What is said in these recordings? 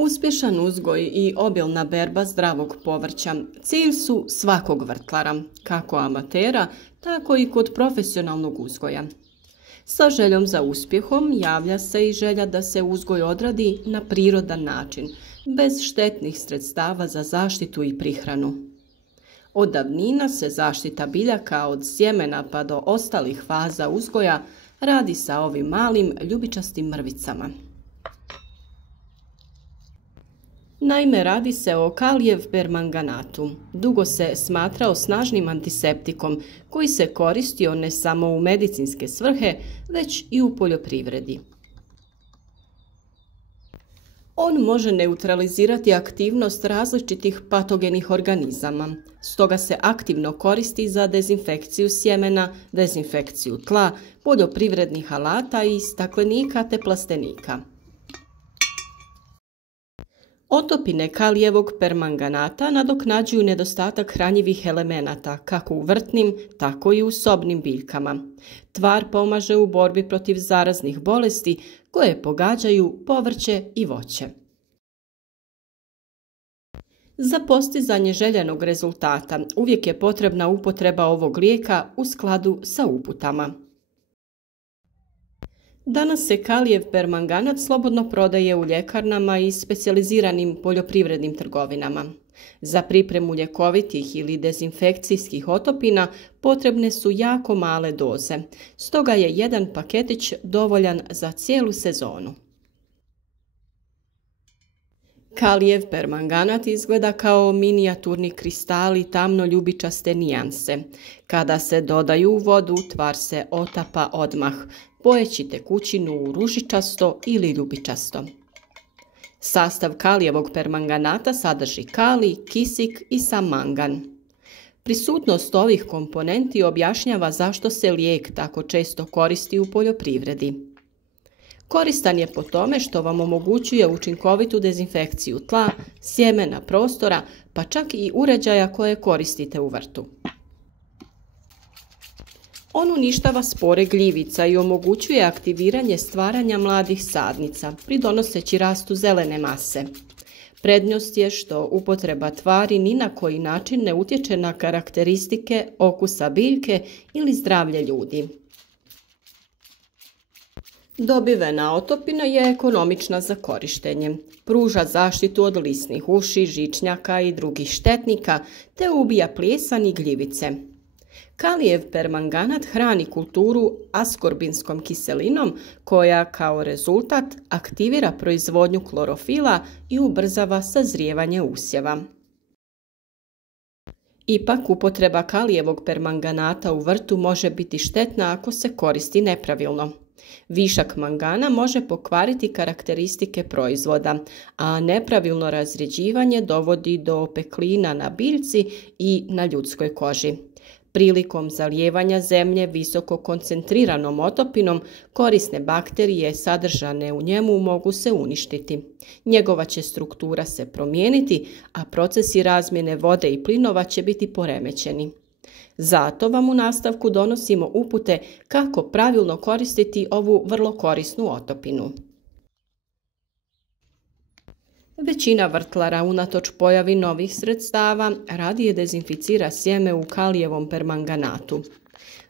Uspješan uzgoj i obilna berba zdravog povrća cilj su svakog vrtlara, kako amatera, tako i kod profesionalnog uzgoja. Sa željom za uspjehom javlja se i želja da se uzgoj odradi na prirodan način, bez štetnih sredstava za zaštitu i prihranu. Od davnina se zaštita biljaka od sjemena pa do ostalih faza uzgoja radi sa ovim malim ljubičastim mrvicama. Naime, radi se o kalijev permanganatu. Dugo se smatrao snažnim antiseptikom koji se koristio ne samo u medicinske svrhe, već i u poljoprivredi. On može neutralizirati aktivnost različitih patogenih organizama, stoga se aktivno koristi za dezinfekciju sjemena, dezinfekciju tla, poljoprivrednih alata i staklenika te plastenika. Otopine kalijevog permanganata nadoknađuju nedostatak hranjivih elemenata kako u vrtnim, tako i u sobnim biljkama. Tvar pomaže u borbi protiv zaraznih bolesti koje pogađaju povrće i voće. Za postizanje željenog rezultata uvijek je potrebna upotreba ovog lijeka u skladu sa uputama. Danas se kalijev permanganat slobodno prodaje u ljekarnama i specijaliziranim poljoprivrednim trgovinama. Za pripremu ljekovitih ili dezinfekcijskih otopina potrebne su jako male doze, stoga je jedan paketić dovoljan za cijelu sezonu. Kalijev permanganat izgleda kao minijaturni kristali tamno ljubičaste nijanse. Kada se dodaju u vodu, tvar se otapa odmah, bojeći tekućinu u ružičasto ili ljubičasto. Sastav kalijevog permanganata sadrži kalij, kisik i sam mangan. Prisutnost ovih komponenti objašnjava zašto se lijek tako često koristi u poljoprivredi. Koristan je po tome što vam omogućuje učinkovitu dezinfekciju tla, sjemena, prostora, pa čak i uređaja koje koristite u vrtu. On uništava spore gljivica i omogućuje aktiviranje stvaranja mladih sadnica, pridonoseći rastu zelene mase. Prednost je što upotreba tvari ni na koji način ne utječe na karakteristike okusa biljke ili zdravlje ljudi. Dobivena otopina je ekonomična za korištenje. Pruža zaštitu od lisnih uši, žičnjaka i drugih štetnika, te ubija plijesan i gljivice. Kalijev permanganat hrani kulturu askorbinskom kiselinom koja kao rezultat aktivira proizvodnju klorofila i ubrzava sazrijevanje usjeva. Ipak, upotreba kalijevog permanganata u vrtu može biti štetna ako se koristi nepravilno. Višak mangana može pokvariti karakteristike proizvoda, a nepravilno razrjeđivanje dovodi do opeklina na biljci i na ljudskoj koži. Prilikom zalijevanja zemlje visoko koncentriranom otopinom, korisne bakterije sadržane u njemu mogu se uništiti. Njegova će struktura se promijeniti, a procesi razmjene vode i plinova će biti poremećeni. Zato vam u nastavku donosimo upute kako pravilno koristiti ovu vrlo korisnu otopinu. Većina vrtlara unatoč pojavi novih sredstava radije dezinficira sjeme u kalijevom permanganatu.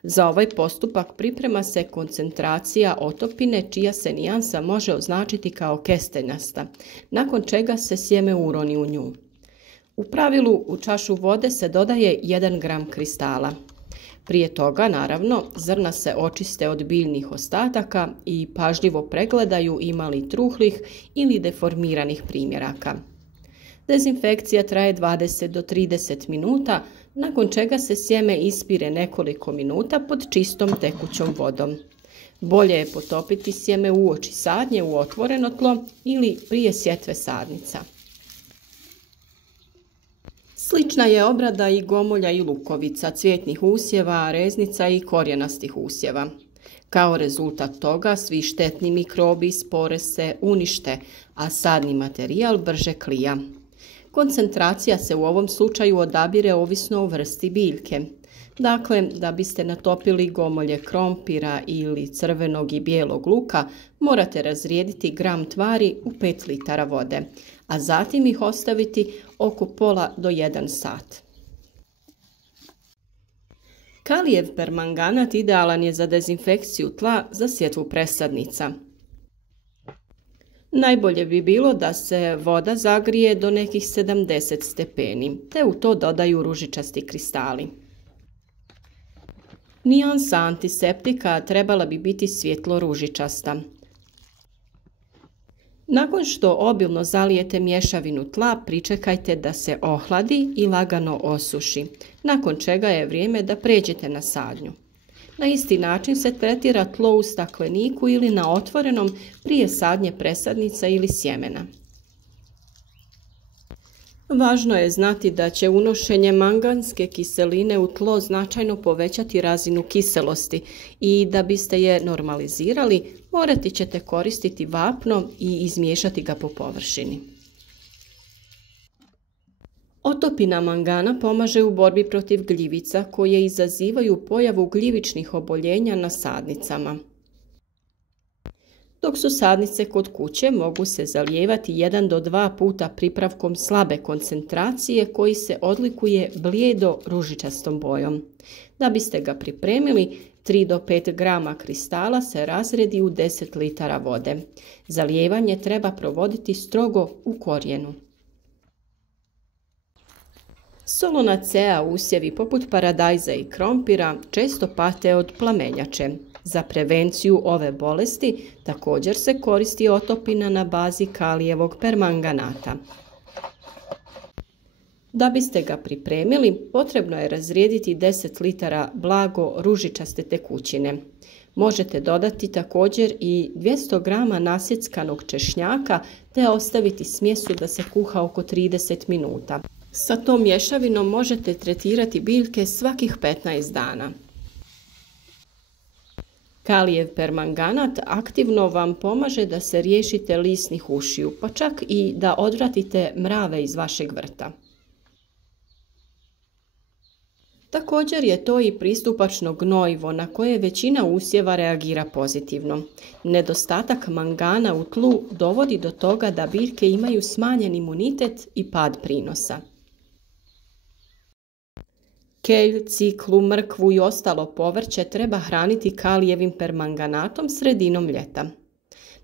Za ovaj postupak priprema se koncentracija otopine čija se nijansa može označiti kao kestenjasta, nakon čega se sjeme uroni u nju. U pravilu u čašu vode se dodaje 1 gram kristala. Prije toga, naravno, zrna se očiste od biljnih ostataka i pažljivo pregledaju ima li truhlih ili deformiranih primjeraka. Dezinfekcija traje 20 do 30 minuta, nakon čega se sjeme ispire nekoliko minuta pod čistom tekućom vodom. Bolje je potopiti sjeme uoči sadnje u otvoreno tlo ili prije sjetve sadnica. Slična je obrada i gomolja i lukovica, cvjetnih usjeva, reznica i korijenastih usjeva. Kao rezultat toga svi štetni mikrobi i spore se unište, a sadni materijal brže klija. Koncentracija se u ovom slučaju odabire ovisno o vrsti biljke. Dakle, da biste natopili gomolje krompira ili crvenog i bijelog luka, morate razrijediti gram tvari u 5 litara vode, a zatim ih ostaviti oko pola do 1 sat. Kalijev permanganat idealan je za dezinfekciju tla za sjetvu presadnica. Najbolje bi bilo da se voda zagrije do nekih 70 stepeni, te u to dodaju ružičasti kristali. Nijansa antiseptika trebala bi biti svjetlo ružičasta. Nakon što obilno zalijete mješavinu tla, pričekajte da se ohladi i lagano osuši, nakon čega je vrijeme da pređete na sadnju. Na isti način se tretira tlo u stakleniku ili na otvorenom prije sadnje presadnica ili sjemena. Važno je znati da će unošenje manganske kiseline u tlo značajno povećati razinu kiselosti i da biste je normalizirali, morati ćete koristiti vapno i izmiješati ga po površini. Otopina mangana pomaže u borbi protiv gljivica koje izazivaju pojavu gljivičnih oboljenja na sadnicama. Dok su sadnice kod kuće, mogu se zalijevati 1 do 2 puta pripravkom slabe koncentracije koji se odlikuje blijedo ružičastom bojom. Da biste ga pripremili, 3 do 5 grama kristala se razredi u 10 litara vode. Zalijevanje treba provoditi strogo u korijenu. Solonacea usjevi poput paradajza i krompira često pate od plamenjače. Za prevenciju ove bolesti također se koristi otopina na bazi kalijevog permanganata. Da biste ga pripremili, potrebno je razrijediti 10 litara blago ružičaste tekućine. Možete dodati također i 200 grama nasjeckanog češnjaka te ostaviti smjesu da se kuha oko 30 minuta. Sa tom mješavinom možete tretirati biljke svakih 15 dana. Kalijev permanganat aktivno vam pomaže da se riješite lisnih ušiju, pa čak i da odvratite mrave iz vašeg vrta. Također je to i pristupačno gnojivo na koje većina usjeva reagira pozitivno. Nedostatak mangana u tlu dovodi do toga da biljke imaju smanjen imunitet i pad prinosa. Kelj, ciklu, mrkvu i ostalo povrće treba hraniti kalijevim permanganatom sredinom ljeta.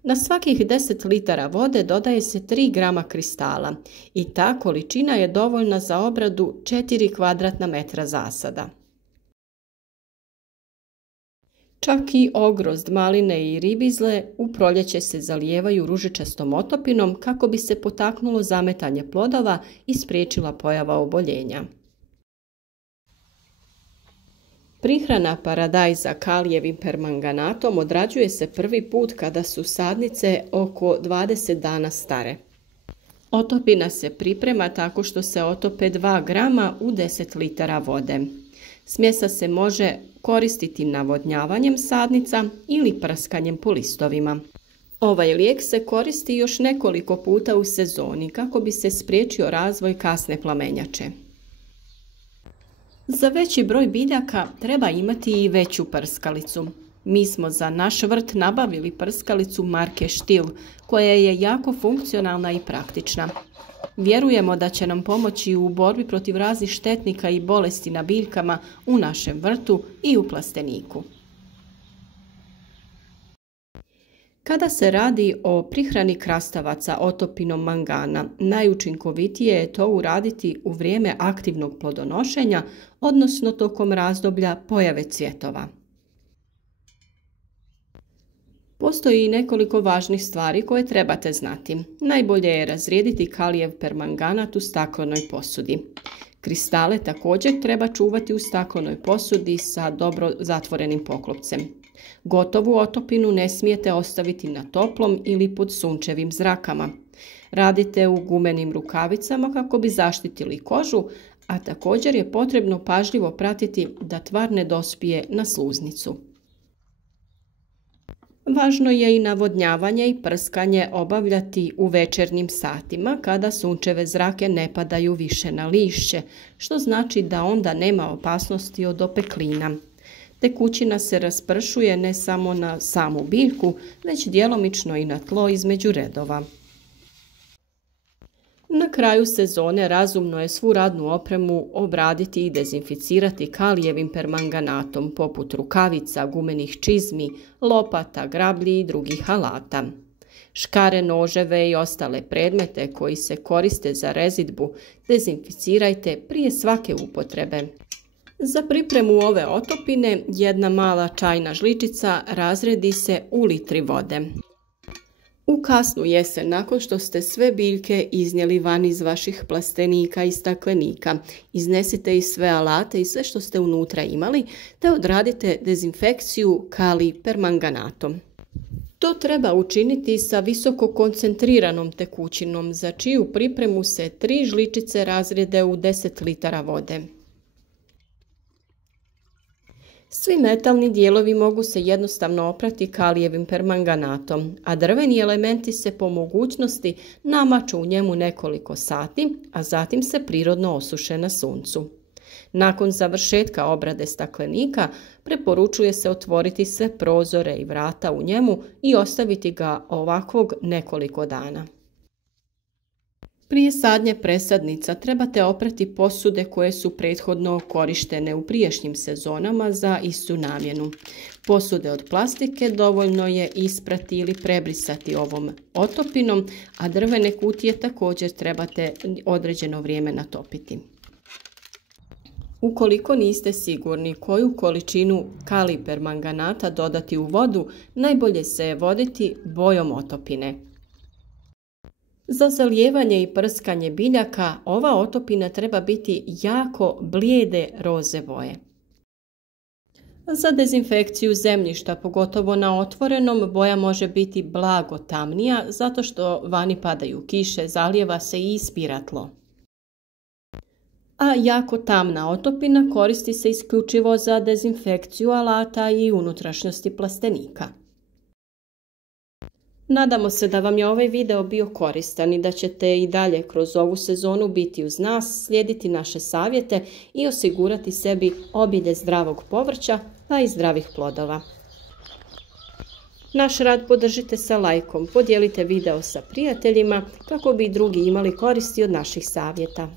Na svakih 10 litara vode dodaje se 3 grama kristala i ta količina je dovoljna za obradu 4 kvadratna metra zasada. Čak i ogrozd, maline i ribizle u proljeće se zalijevaju ružičastom otopinom kako bi se potaknulo zametanje plodova i spriječila pojava oboljenja. Prihrana paradajza kalijevim permanganatom odrađuje se prvi put kada su sadnice oko 20 dana stare. Otopina se priprema tako što se otope 2 grama u 10 litara vode. Smjesa se može koristiti navodnjavanjem sadnica ili prskanjem po listovima. Ovaj lijek se koristi još nekoliko puta u sezoni kako bi se spriječio razvoj kasne plamenjače. Za veći broj biljaka treba imati i veću prskalicu. Mi smo za naš vrt nabavili prskalicu marke Stihl, koja je jako funkcionalna i praktična. Vjerujemo da će nam pomoći u borbi protiv raznih štetnika i bolesti na biljkama u našem vrtu i u plasteniku. Kada se radi o prihrani krastavaca otopinom mangana, najučinkovitije je to uraditi u vrijeme aktivnog plodonošenja, odnosno tokom razdoblja pojave cvjetova. Postoji i nekoliko važnih stvari koje trebate znati. Najbolje je razrijediti kalijev permanganat u staklenoj posudi. Kristale također treba čuvati u staklenoj posudi sa dobro zatvorenim poklopcem. Gotovu otopinu ne smijete ostaviti na toplom ili pod sunčevim zrakama. Radite u gumenim rukavicama kako bi zaštitili kožu, a također je potrebno pažljivo pratiti da tvar ne dospije na sluznicu. Važno je i navodnjavanje i prskanje obavljati u večernjim satima kada sunčeve zrake ne padaju više na lišće, što znači da onda nema opasnosti od opeklina. Tekućina se raspršuje ne samo na samu biljku, već djelomično i na tlo između redova. Na kraju sezone razumno je svu radnu opremu obraditi i dezinficirati kalijevim permanganatom poput rukavica, gumenih čizmi, lopata, grablji i drugih alata. Škare, noževe i ostale predmete koji se koriste za rezidbu dezinficirajte prije svake upotrebe. Za pripremu ove otopine jedna mala čajna žličica razredi se u litri vode. U kasnu jesen, nakon što ste sve biljke iznijeli van iz vaših plastenika i staklenika, iznesite i sve alate i sve što ste unutra imali, te odradite dezinfekciju kalij permanganatom. To treba učiniti sa visoko koncentriranom tekućinom, za čiju pripremu se 3 žličice razrede u 10 litara vode. Svi metalni dijelovi mogu se jednostavno oprati kalijevim permanganatom, a drveni elementi se po mogućnosti namaču u njemu nekoliko sati, a zatim se prirodno osuše na suncu. Nakon završetka obrade staklenika, preporučuje se otvoriti sve prozore i vrata u njemu i ostaviti ga ovakvog nekoliko dana. Prije sadnje presadnica trebate oprati posude koje su prethodno korištene u prijašnjim sezonama za istu namjenu. Posude od plastike dovoljno je isprati ili prebrisati ovom otopinom, a drvene kutije također trebate određeno vrijeme natopiti. Ukoliko niste sigurni koju količinu kalij permanganata dodati u vodu, najbolje se je voditi bojom otopine. Za zalijevanje i prskanje biljaka ova otopina treba biti jako blijede roze boje. Za dezinfekciju zemljišta, pogotovo na otvorenom, boja može biti blago tamnija zato što vani padaju kiše, zalijeva se i ispira tlo. A jako tamna otopina koristi se isključivo za dezinfekciju alata i unutrašnjosti plastenika. Nadamo se da vam je ovaj video bio koristan i da ćete i dalje kroz ovu sezonu biti uz nas, slijediti naše savjete i osigurati sebi obilje zdravog povrća pa i zdravih plodova. Naš rad podržite sa lajkom, podijelite video sa prijateljima kako bi i drugi imali koristi od naših savjeta.